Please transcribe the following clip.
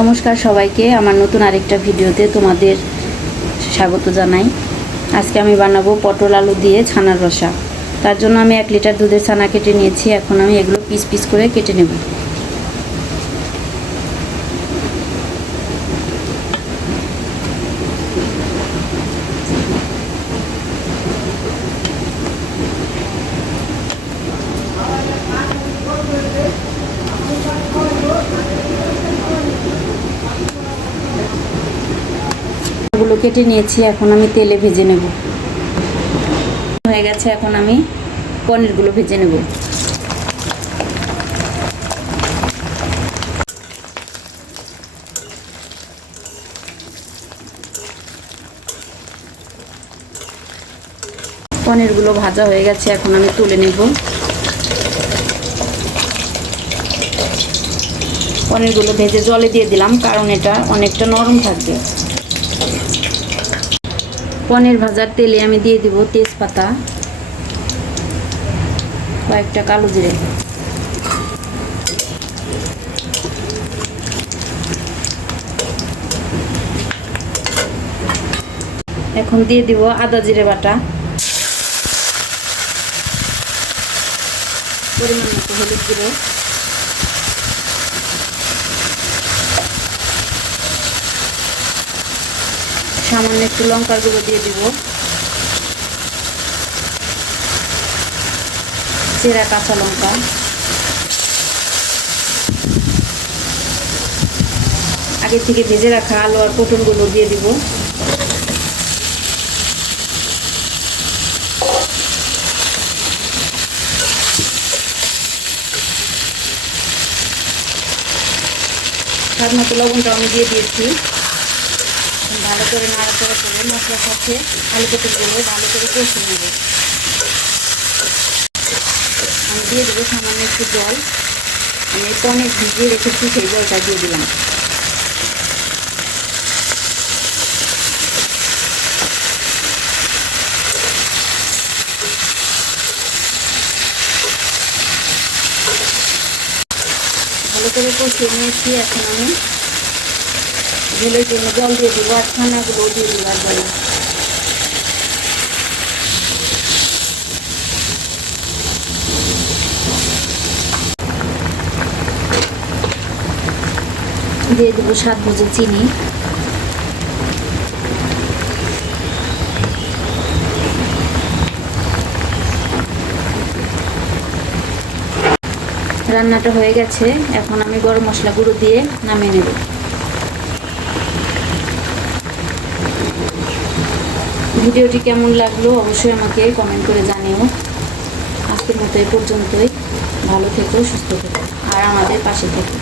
নমস্কার সবাইকে। আমার নতুন আরেকটা ভিডিওতে তোমাদের স্বাগত জানাই। আজকে আমি বানাবো পটল আলু দিয়ে ছানার রসা। তার জন্য আমি এক লিটার দুধের ছানা কেটে নিয়েছি। এখন আমি এগুলো পিস পিস করে কেটে নেব। গুলো কেটে নিয়েছি, এখন আমি তেলে ভেজে নেব। হয়ে গেছে, এখন আমি পনিরগুলো ভেজে নেব। পনিরগুলো ভাজা হয়ে গেছে, এখন আমি তুলে নেব। পনিরগুলো ভেজে জলে দিয়ে দিলাম, কারণ এটা অনেকটা নরম থাকবে। পনির ভাজার তেলে আমি দিয়ে দিব তেজপাতা, কয়েকটা কালো জিরে। এখন দিয়ে দিব আদা জিরে বাটা। পরিমাণ মতো হলুদ গুঁড়ো সামান্য একটু লঙ্কার গুঁড়ো দিয়ে দিব। চেরা কাঁচা লঙ্কা। আগে থেকে ভেজে রাখা আলু আর পটলগুলো দিয়ে দিব। স্বাদ মতো লবণটা আমি দিয়ে দিয়েছি। ভালো করে নাড়াচাড়া করে মশলার সাথে আলু পটলগুলো ভালো করে কষিয়ে নেব। আমি দিয়ে দেবো সামান্য একটু জল। আমি পনির ভিজিয়ে রেখেছি, সেই জলটা দিয়ে দিলাম। ভালো করে কষিয়ে নিয়েছি এখন আমি। ঝোলের জন্য জল দিয়ে দেবো আর ছানাগুলো দিয়ে দেবো একবারে দিয়ে দেবো সাত ভুজে চিনি। রান্নাটা হয়ে গেছে, এখন আমি গরম মশলা গুঁড়ো দিয়ে নামিয়ে নেব। ভিডিওটি কেমন লাগল অবশ্যই আমাকে কমেন্ট করে জানিও। আজকের মতো এ পর্যন্তই। ভালো থেকো, সুস্থ থেকো, আর আমাদের পাশে থেকো।